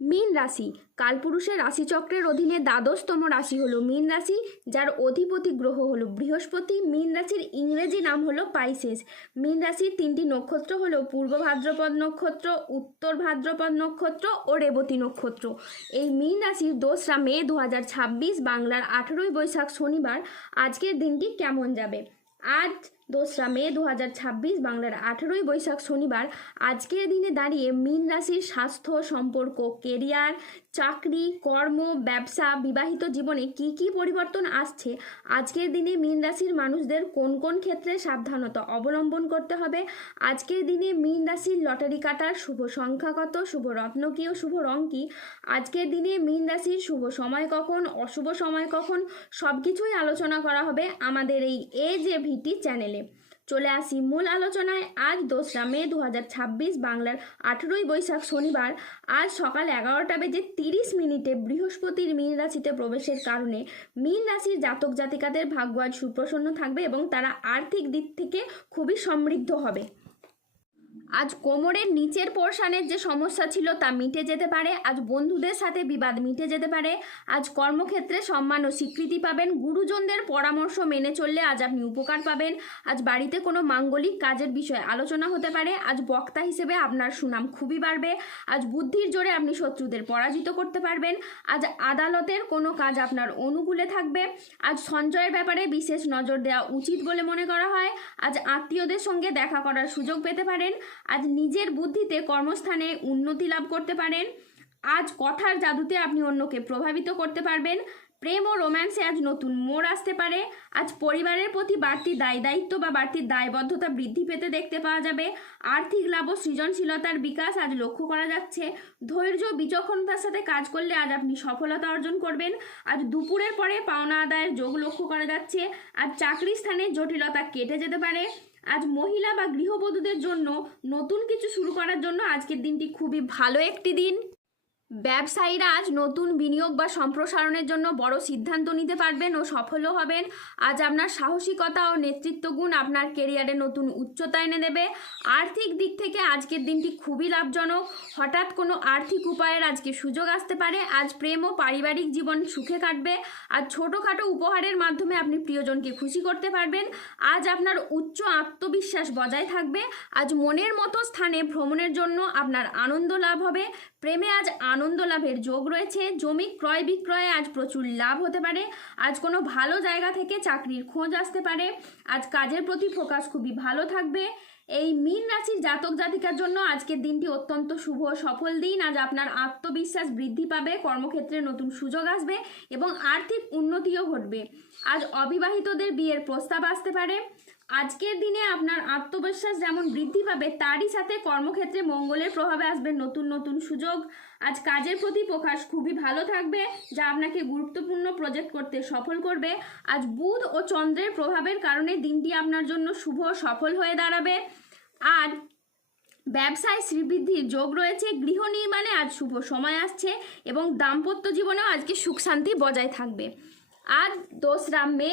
মীন রাশি কালপুরুষের রাশিচক্রের অধীনে দ্বাদশতম রাশি হলো মীন রাশি, যার অধিপতি গ্রহ হলো বৃহস্পতি। মীন রাশির ইংরেজি নাম হলো পাইসেস। মীন রাশির তিনটি নক্ষত্র হলো পূর্ব ভাদ্রপদ নক্ষত্র, উত্তর ভাদ্রপদ নক্ষত্র ও রেবতী নক্ষত্র। এই মীন রাশির 2রা মে 2026 বাংলার 18ই বৈশাখ শনিবার আজকের দিনটি কেমন যাবে। আজ 2রা মে 2026 বাংলার 18ই বৈশাখ শনিবার আজকের দিনে দাঁড়িয়ে মীন রাশির স্বাস্থ্য, সম্পর্ক, কেরিয়ার, চাকরি, কর্ম, ব্যবসা, বিবাহিত জীবনে কি কি পরিবর্তন আসছে, আজকের দিনে মীন রাশির মানুষদের কোন কোন ক্ষেত্রে সাবধানতা অবলম্বন করতে হবে, আজকের দিনে মীন রাশির লটারি কাটার শুভ সংখ্যা কত, শুভ রত্ন কী ও শুভ রং কী, আজকের দিনে মীন রাশির শুভ সময় কখন, অশুভ সময় কখন, সব কিছুই আলোচনা করা হবে আমাদের এই AJVT চ্যানেলে। চলে আসি মূল আলোচনায়। আজ 2রা মে 2026 বাংলার 18ই বৈশাখ শনিবার আজ সকাল 11:30 বৃহস্পতির মীন রাশিতে প্রবেশের কারণে মীন রাশির জাতক জাতিকাদের ভাগ্য আজ সুপ্রসন্ন থাকবে এবং তারা আর্থিক দিক থেকে খুবই সমৃদ্ধ হবে। আজ কোমরের নিচের পোর্শনের যে সমস্যা ছিল তা মিটে যেতে পারে। আজ বন্ধুদের সাথে বিবাদ মিটে যেতে পারে। আজ কর্মক্ষেত্রে সম্মান ও স্বীকৃতি পাবেন। গুরুজনদের পরামর্শ মেনে চললে আজ আপনি উপকার পাবেন। আজ বাড়িতে কোনো মাঙ্গলিক কাজের বিষয়ে আলোচনা হতে পারে। আজ বক্তা হিসেবে আপনার সুনাম খুবই বাড়বে। আজ বুদ্ধির জোরে আপনি শত্রুদের পরাজিত করতে পারবেন। আজ আদালতের কোনো কাজ আপনার অনুকূলে থাকবে। আজ সঞ্চয়ের ব্যাপারে বিশেষ নজর দেওয়া উচিত বলে মনে করা হয়। আজ আত্মীয়দের সঙ্গে দেখা করার সুযোগ পেতে পারেন। আজ নিজের বুদ্ধিতে কর্মস্থানে উন্নতি লাভ করতে পারেন। আজ কথার জাদুতে আপনি অন্যকে প্রভাবিত করতে পারবেন। প্রেম ও রোম্যান্সে আজ নতুন মোড় আসতে পারে। আজ পরিবারের প্রতি বাড়তি দায়িত্ব বা বাড়তি দায়বদ্ধতা বৃদ্ধি পেতে দেখতে পাওয়া যাবে। আর্থিক লাভ ও সৃজনশীলতার বিকাশ আজ লক্ষ্য করা যাচ্ছে। ধৈর্য বিচক্ষণতার সাথে কাজ করলে আজ আপনি সফলতা অর্জন করবেন। আজ দুপুরের পরে পাওনা আদায়ের যোগ লক্ষ্য করা যাচ্ছে। আজ চাকরি স্থানে জটিলতা কেটে যেতে পারে। আজ মহিলা বা গৃহবধূদের জন্য নতুন কিছু শুরু করার জন্য আজকের দিনটি খুবই ভালো একটি দিন। ব্যবসায়ীরা আজ নতুন বিনিয়োগ বা সম্প্রসারণের জন্য বড় সিদ্ধান্ত নিতে পারবেন ও সফলও হবেন। আজ আপনার সাহসিকতা ও নেতৃত্ব গুণ আপনার কেরিয়ারে নতুন উচ্চতা এনে দেবে। আর্থিক দিক থেকে আজকের দিনটি খুবই লাভজনক। হঠাৎ কোনো আর্থিক উপায়ের আজকে সুযোগ আসতে পারে। আজ প্রেম ও পারিবারিক জীবন সুখে কাটবে। আজ ছোটোখাটো উপহারের মাধ্যমে আপনি প্রিয়জনকে খুশি করতে পারবেন। আজ আপনার উচ্চ আত্মবিশ্বাস বজায় থাকবে। আজ মনের মতো স্থানে ভ্রমণের জন্য আপনার আনন্দ লাভ হবে। প্রেমে আজ আনন্দ লাভের যোগ রয়েছে। জমি ক্রয় বিক্রয়ে আজ প্রচুর লাভ হতে পারে। আজ কোনো ভালো জায়গা থেকে চাকরির খোঁজ আসতে পারে। আজ কাজের প্রতি ফোকাস খুবই ভালো থাকবে। এই মীন রাশির জাতক জাতিকার জন্য আজকের দিনটি অত্যন্ত শুভ সফল দিন। আজ আপনার আত্মবিশ্বাস বৃদ্ধি পাবে, কর্মক্ষেত্রে নতুন সুযোগ আসবে এবং আর্থিক উন্নতিও ঘটবে। আজ অবিবাহিতদের বিয়ের প্রস্তাব আসতে পারে। আজকের দিনে আপনার আত্মবিশ্বাস যেমন বৃদ্ধি পাবে, তারই সাথে কর্মক্ষেত্রে মঙ্গলের প্রভাবে আসবে নতুন নতুন সুযোগ। আজ কাজের প্রতি প্রকাশ খুবই ভালো থাকবে, যা আপনাকে গুরুত্বপূর্ণ প্রজেক্ট করতে সফল করবে। আজ বুধ ও চন্দ্রের প্রভাবের কারণে দিনটি আপনার জন্য শুভ সফল হয়ে দাঁড়াবে। আর ব্যবসায় শ্রীবৃদ্ধির যোগ রয়েছে। গৃহ নির্মাণে আজ শুভ সময় আসছে এবং দাম্পত্য জীবনেও আজকে সুখ শান্তি বজায় থাকবে। আজ 2রা মে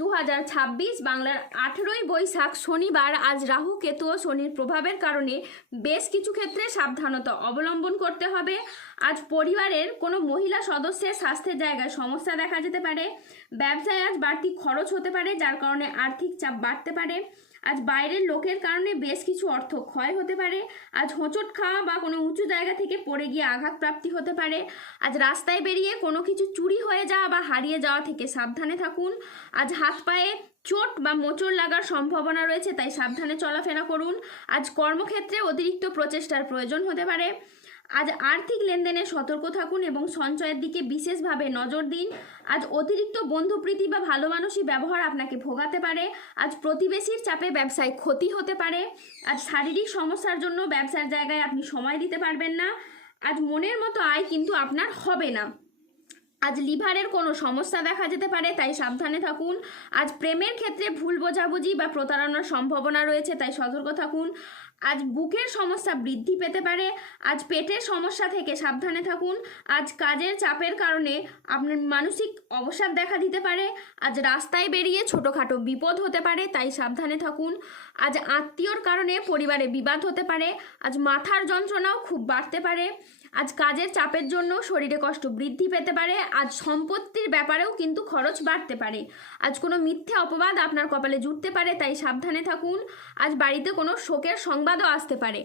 2026 বাংলার 18ই বৈশাখ শনিবার আজ রাহু, কেতু ও শনির প্রভাবের কারণে বেশ কিছু ক্ষেত্রে সাবধানতা অবলম্বন করতে হবে। আজ পরিবারের কোনো মহিলা সদস্যের স্বাস্থ্যের জায়গায় সমস্যা দেখা যেতে পারে। ব্যবসায় আজ বাড়তি খরচ হতে পারে, যার কারণে আর্থিক চাপ বাড়তে পারে। আজ বাইরের লোকের কারণে বেশ কিছু অর্থ ক্ষয় হতে পারে। আজ হোঁচট খাওয়া বা কোনো উঁচু জায়গা থেকে পড়ে গিয়ে আঘাত প্রাপ্তি হতে পারে। আজ রাস্তায় বেরিয়ে কোনো কিছু চুরি হয়ে যাওয়া বা হারিয়ে যাওয়া থেকে সাবধানে থাকুন। আজ হাত পায়ে চোট বা মোচড় লাগার সম্ভাবনা রয়েছে, তাই সাবধানে চলাফেরা করুন। আজ কর্মক্ষেত্রে অতিরিক্ত প্রচেষ্টার প্রয়োজন হতে পারে। আজ আর্থিক লেনদেনে সতর্ক থাকুন এবং সঞ্চয়ের দিকে বিশেষভাবে নজর দিন। আজ অতিরিক্ত বন্ধুপ্রীতি বা ভালো মানুষই ব্যবহার আপনাকে ভোগাতে পারে। আজ প্রতিবেশীর চাপে ব্যবসায় ক্ষতি হতে পারে। আজ শারীরিক সমস্যার জন্য ব্যবসার জায়গায় আপনি সময় দিতে পারবেন না। আজ মনের মতো আয় কিন্তু আপনার হবে না। আজ লিভারের কোনো সমস্যা দেখা যেতে পারে, তাই সাবধানে থাকুন। আজ প্রেমের ক্ষেত্রে ভুল বোঝাবুঝি বা প্রতারণার সম্ভাবনা রয়েছে, তাই সতর্ক থাকুন। আজ বুকের সমস্যা বৃদ্ধি পেতে পারে। আজ পেটের সমস্যা থেকে সাবধানে থাকুন। আজ কাজের চাপের কারণে আপনার মানসিক অবসাদ দেখা দিতে পারে। আজ রাস্তায় বেরিয়ে ছোটোখাটো বিপদ হতে পারে, তাই সাবধানে থাকুন। আজ আত্মীয়র কারণে পরিবারে বিবাদ হতে পারে। আজ মাথার যন্ত্রণাও খুব বাড়তে পারে। আজ কাজের চাপের জন্য শরীরে কষ্ট বৃদ্ধি পেতে পারে। আজ সম্পত্তির ব্যাপারেও কিন্তু খরচ বাড়তে পারে। আজ কোনো মিথ্যে অপবাদ আপনার কপালে জুটতে পারে, তাই সাবধানে থাকুন। আজ বাড়িতে কোনো শোকের সংবাদও আসতে পারে।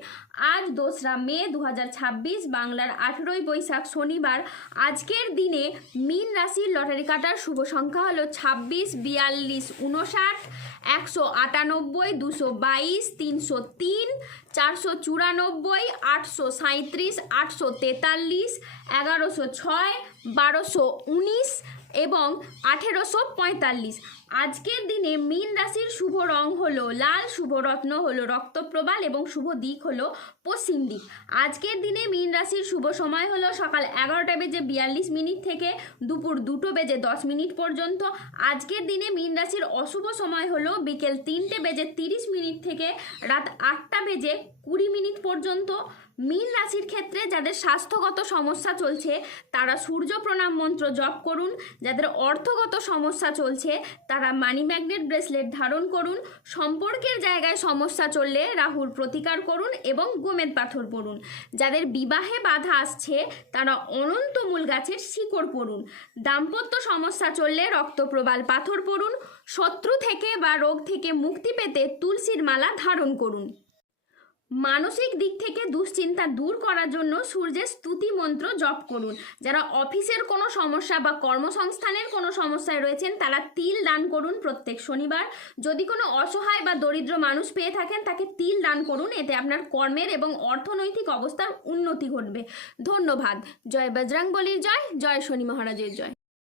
আজ 2রা মে 2026, বাংলার 18ই বৈশাখ, শনিবার। আজকের দিনে মীন রাশির লটারি কাটার শুভ সংখ্যা হলো 26, 42, 59, 198, 222, 303, 494, 837, 843, 1106, 1219 এবং 1845। আজকের দিনে মীন রাশির শুভ রং হলো লাল, শুভ রত্ন হলো রক্তপ্রবাল এবং শুভ দিক হলো পশ্চিম দিক। আজকের দিনে মীন রাশির শুভ সময় হলো সকাল 11:42 থেকে দুপুর 2:10 পর্যন্ত। আজকের দিনে মীন রাশির অশুভ সময় হলো বিকেল 3:30 থেকে রাত 8:20 পর্যন্ত। মীন রাশির ক্ষেত্রে যাদের স্বাস্থ্যগত সমস্যা চলছে তারা সূর্য প্রণাম মন্ত্র জপ করুন। যাদের অর্থগত সমস্যা চলছে তারা মানি ম্যাগনেট ব্রেসলেট ধারণ করুন। সম্পর্কের জায়গায় সমস্যা চললে রাহুর প্রতিকার করুন এবং গোমেদ পাথর পড়ুন। যাদের বিবাহে বাধা আসছে তারা অনন্তমূল গাছের শিকড় পড়ুন। দাম্পত্য সমস্যা চললে রক্তপ্রবাল পাথর পড়ুন। শত্রু থেকে বা রোগ থেকে মুক্তি পেতে তুলসীর মালা ধারণ করুন। মানসিক দিক থেকে দুশ্চিন্তা দূর করার জন্য সূর্যের স্তুতি মন্ত্র জপ করুন। যারা অফিসের কোনো সমস্যা বা কর্মসংস্থানের কোনো সমস্যায় রয়েছেন তারা তিল দান করুন প্রত্যেক শনিবার। যদি কোনো অসহায় বা দরিদ্র মানুষ পেয়ে থাকেন তাকে তিল দান করুন, এতে আপনার কর্মের এবং অর্থনৈতিক অবস্থার উন্নতি ঘটবে। ধন্যবাদ। জয় বজরংবলীর জয়, জয় শনি মহারাজের জয়।